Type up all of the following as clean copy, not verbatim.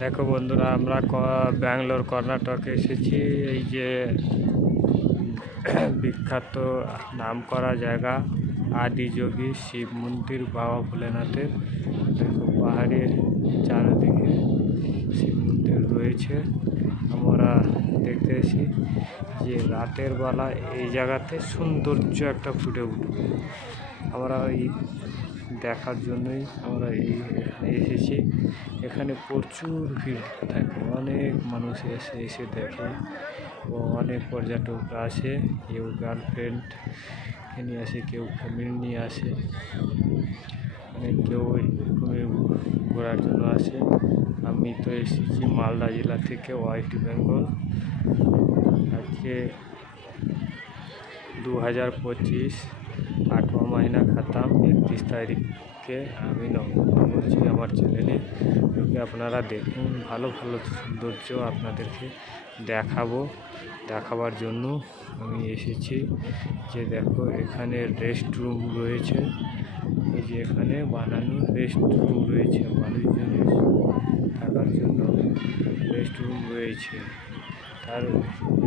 দেখো বন্ধুরা, আমরা ব্যাঙ্গালোর কর্ণাটকে এসেছি। এই যে বিখ্যাত নামকরা জায়গা আদিযোগী শিব মন্দির বাবা ভোলেনাথের। দেখো পাহাড়ের চারিদিকে শিব মন্দির রয়েছে। আমরা দেখতে এসেছি যে রাতের বেলা এই জায়গাতে সৌন্দর্য একটা ফুটে উঠবে। আমরা এই দেখার জন্যই আমরা এখানে এসেছি। এখানে প্রচুর ভিড় থাকে, অনেক মানুষ এসে দেখে এবং অনেক পর্যটক আসে। কেউ গার্লফ্রেন্ডকে নিয়ে আসে, কেউ ফ্যামিলি নিয়ে আসে, কেউ ঘোরার জন্য আসে। আমি তো এসেছি মালদা জেলা থেকে, ওয়েস্ট বেঙ্গল। আজকে 2025 8वां महीना खत्म 31 তারিখে আমি বলছি আমার চ্যানেলে ওকে আপনারা দেখুন। ভালো ভালো সৌন্দর্য আপনাদেরকে দেখাবার জন্য আমি এসেছি। যে দেখো এখানে রেস্ট রুম রয়েছে, এই যে এখানে বানানো রেস্ট রুম রয়েছে, মানুষজনের থাকার জন্য রেস্ট রুম রয়েছে। তার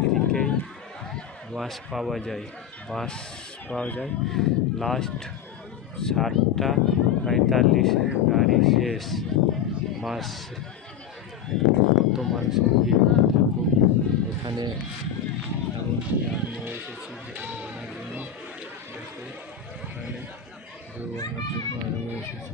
দিকেই বাস পাওয়া যায় লাস্ট 7:45 গাড়ি শেষ। বাস কত মানুষের ভিড় দেখো এখানে। আমি এসেছি ঘোরার জন্য, দেখো এখানে ঘোরার জন্য আমি এসেছি।